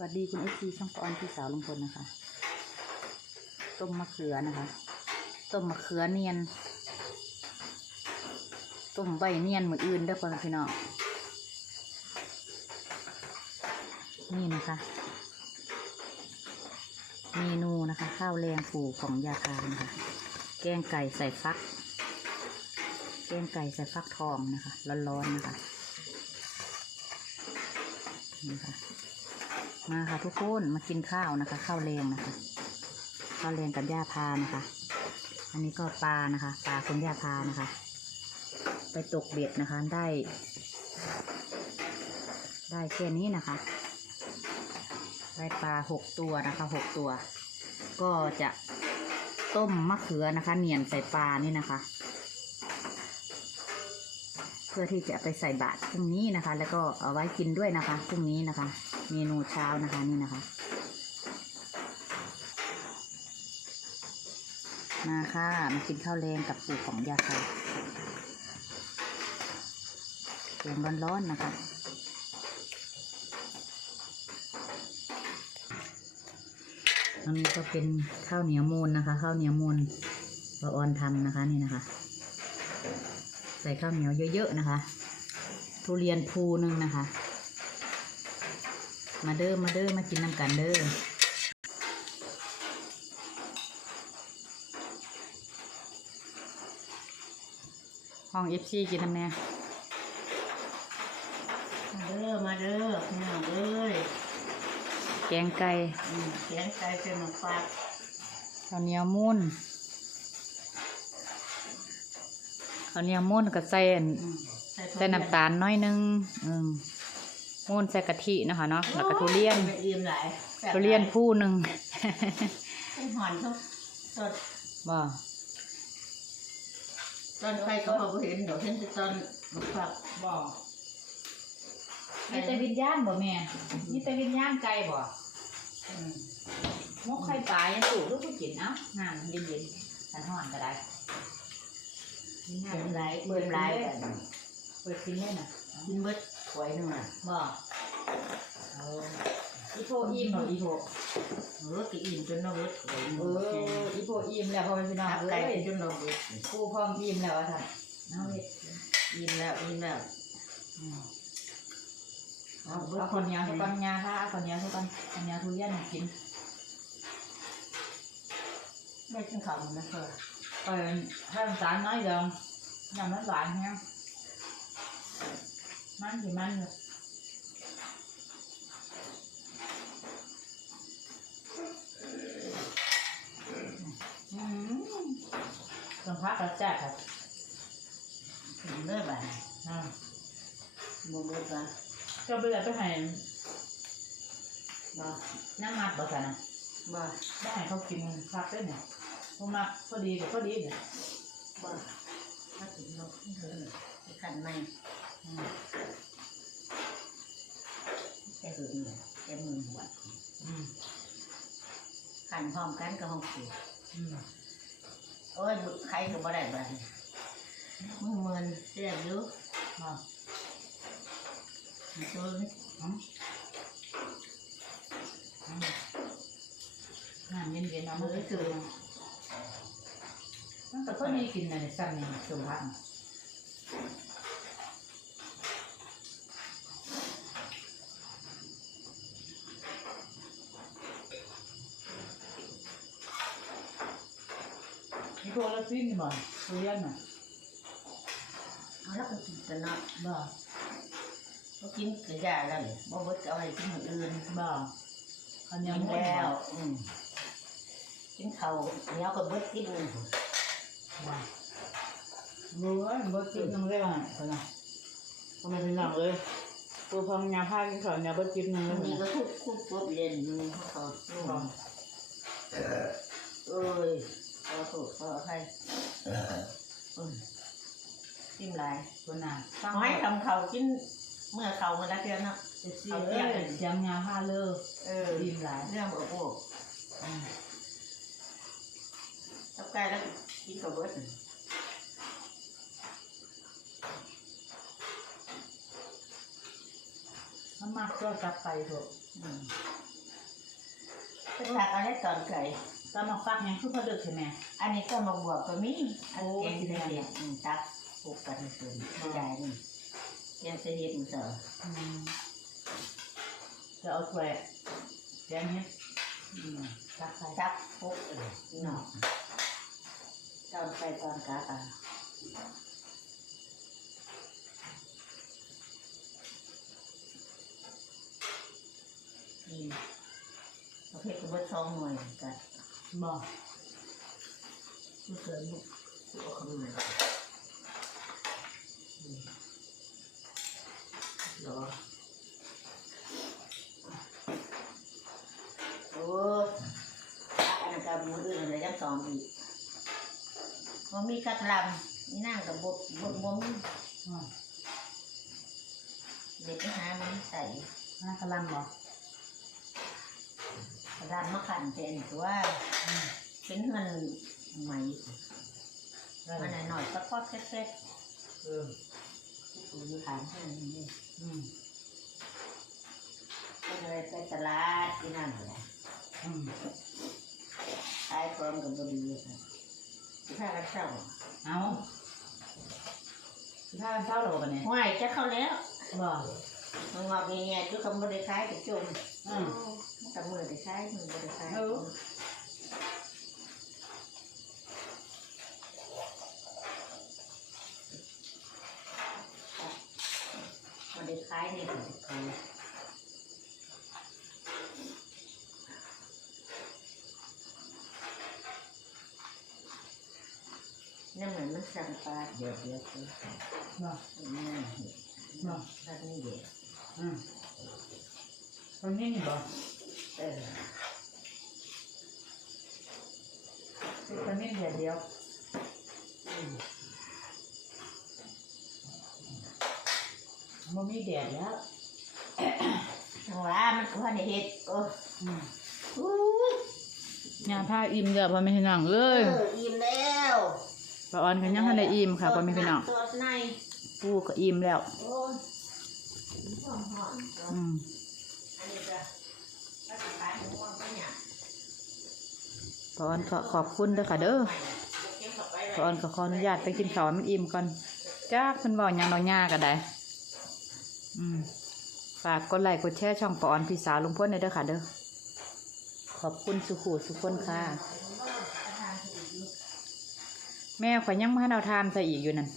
สวัสดีคุณเอฟซีช่องปอนพี่สาวลุงพลนะคะ ต้มมะเขือนะคะ ต้มมะเขือเนียน ต้มใบเนียนมืออื่นด้อพ่อแม่พี่น้องนี่นะคะ เมนูนะคะ ข้าวแรงผูของยาคานะคะ แกงไก่ใส่ฟัก แกงไก่ใส่ฟักทองนะคะ ร้อนๆนะคะนี่ค่ะ มาค่ะทุกคนมากินข้าวนะคะ ข้าวแรงนะคะข้าวแรงกับย่าพานะคะ อันนี้ก็ปลานะคะปลาคุณย่าพานะคะ ไปตกเบ็ดนะคะได้ ได้แค่นี้นะคะ ได้ปลาหกตัวนะคะหกตัว ก็จะต้มมะเขือนะคะ เนียนใส่ปลานี่นะคะ พื่อที่จะไปใส่บาตรพรุ่งนี้นะคะ แล้วก็เอาไว้กินด้วยนะคะพรุ่งนี้นะคะ เมนูเช้านะคะนี่นะคะ มาค่ะมากินข้าวแรงกับปูของยาค่ะเสียงร้อนๆนะคะอันนี้ก็เป็นข้าวเหนียวมูนนะคะ ข้าวเหนียวมูนปาออนทำนะคะนี่นะคะ ส่ข้าวเหนียวเยอะๆนะคะ ทุเรียนภูหนึ่งนะคะ มาเด้อมาเด้อมากินน้ำกันเด้อห้องเอฟซีกินน้ำแน่มาเด้อมาเด้อพี่น้องเอ้ยแกงไก่อืมเสียงใจเป็นหนกปากข้าวเหนียวมูนข้าวเหนียวมูนกับใส่อันอืมใส่น้ำตาลน้อยนึงอืมมูนใส่กะทินะคะเนาะแล้วก็ทุเรียนโอ้อิ่มหลายแซ่บหลาทุเรียนผู้หนึ่งทั้งหอนทั้งสดบ่ตอนไปก็พอบ่เห็นเดี๋ยวเห็นแต่ตอนหนกปากบ่มีแต่วิญญาณบ่แม่มีแต่วิญญาณไก่บ่อืมมกไข่ปลายังสูงลูกผู้กินเอ้าน้ำเย็นๆฉันห่อนก็ได้ เปิดหลายเปิดหลายกันเปิดกินเลยน่ะกินเบิดถ้วยหนึงอะบ่เอาอีโพอิ่มเหรออีโพเออก็อิ่มจนเราเบิดถ้วยหนึงเอออีโพอิ่มแล้วพอเป็นพี่น้องทับเอ้ไก่ยจนเราเบิดกูพร้อมอิ่มแล้วอะท่านเอาเฮ็ดอิ่มแล้วอิ่มแล้วอืมเอาเอาเบิดเอาคคนนเหนียวเดีทุยวกคนยาค่ะเอาคนเหนียวทุกคนคนเหนียวทุเรียนให้กินได้กินข้าวมันนะเพื่อเออถ้าน้ำตาลน้อยเดียวยำน้ำหวานแฮะมันสิมันอยู่อืมต้องพักกระแจกครั บกินเลยบ่ายอ่าบ่เบิดละก็ไปเลยไปให้บ่น้ำมัดบ่สันนะบ่ได้ให้เขากินพักได้เนี่ยพวกมักพอดีกับพอดีเนี่ยบ่มาถึงนกเออไปขันในอืมแค่หืนเนี่ยแค่มือหัวอืมขันพร้อมกันกับห้องสูอืมโอ้ยบุใครก็บ่ได้บ่ได้มือเมินเสียอยู่อ่าตัวอืมอืมน้ำเย็นๆเนาะมันก็คือ มันก็พอดีกินในซ้ำนี่สุภาพนี่พวกเราซิ้นบ่ทุเรียนน่ะเอาแล้วก็กินกันเนาะบ่บ่กินก็ยาแล้วเนี่ยบ่เบิดก็เอาให้กินมื้ออื่นบ่อันกิยังนไม่แล้แล้ววอืมกินข้าวเหนียวก็เบิดกิน มื้อบ่รู้ว่าบ่กินนึงเลยอะคนน่ะทำไมถึงหลังเลยตัวพองยาผ้ากินข้าวเนี่ยบ่กินนึงเลยนี้ก็คุกคุกปุ๊บเรียนอยู่เขาลูกบ่เอ้ยขอโทษขออภัยอืมกินหลายคนน่ะฟังน้อยทำเขากินเมื่อเขามาแล้วเพียงเนาะเจ็ดสี่เอ้ยเสียงยาผ้าเลิกเออ ดีมหลายเรื่องแบบโอ้อืม ทับใกล้แล้ว กินกับเบิร์ดมันมากก็จับไปเถอะอืมไปตักเอะไรตอนไก่ตอนมาฟักยังคือพอดึกใช่ไหมอันนี้ก็มาบวกก็มีอันโอ้เกียนสิได้เสีเรียยนอืมตักปลูกกันเกินไม่ได้นี่เกียนเสียมือเสาอืมจะเอาถ้วยแดงเนี้ยอืมตักใส่ตักปลูกเออเนาะ ตอนไปตอนกาอะกินประเภทกระเบิดสองหน่วยกันบอกลูกเสือลูกลูกขโมยอืมเหรอโอ้อันนั้นกับมืออื่นอะไรยังสองอีก มันมีกระลำนี่นั่งกับบดบดบ่มีอ๋อเด็กไปหามันใส่น่ากระลำบอกกระลำมะขันเป็นตัวเป็นเงินใหม่ได้มันหน่อยก็ทอดเซ็ตเออๆอยู่ขายให้นี่อืมก็เลยไปตลาดที่นั่นแหละอืม ขายของกับบดีค่ะ ถ้ากันเศร้าเอาถ้าเช้าเรากันเนี่ยห่วยจะเข้าแล้วบอกมันงอกเงี้ยๆทุกคำบริขายกับจมอืมมันกับมือได้ขายมือบริขายเออมันได้ขายนี่ถึงเขานี่ นเหมือนมันสั่งปลาเดี๋ยวเดี๋ยวเดี๋ยวบอกนี่นเห็ดบอกรัดนี่เด็ดอืมตอนนี้นี่บอกเออตอนนี้เดียวเดียวอืมมันมีแดดแล้วทางว่ามันก็ว่าในเห็ดโอ้อืมอู้ยยาผ้าอิ่มเด้อพ่อแม่พี่น้องเอ้เอยออิ่มแล้ว ป้าออนก็ยังทันได้อิ่มค่ะพ่อแม่พี่น้องตัวในปู่ก็อิ่มแล้วโอ้ยหอมหอมอืมอันนี้จะรักษาหมูอ่อนก็เนี่ยป้าออนก็ขอบคุณเด้อค่ะเด้อเก็บเข้าไปป้าออนก็ขออนุญาตไปกินข้าวให้มันอิ่มก่อนจ้าเพิ่นเว้าหยังดอกหญ้าก็ได้อืมฝากกดไลค์กดแชร์ช่องป้าออนพี่สาวลุงพลหน่อยเด้อค่ะเด้อขอบคุณสุขุสุขคนค่ะ แม่ข่อยยังบ่ทันเอาทานใส่อีกอยู่นั่น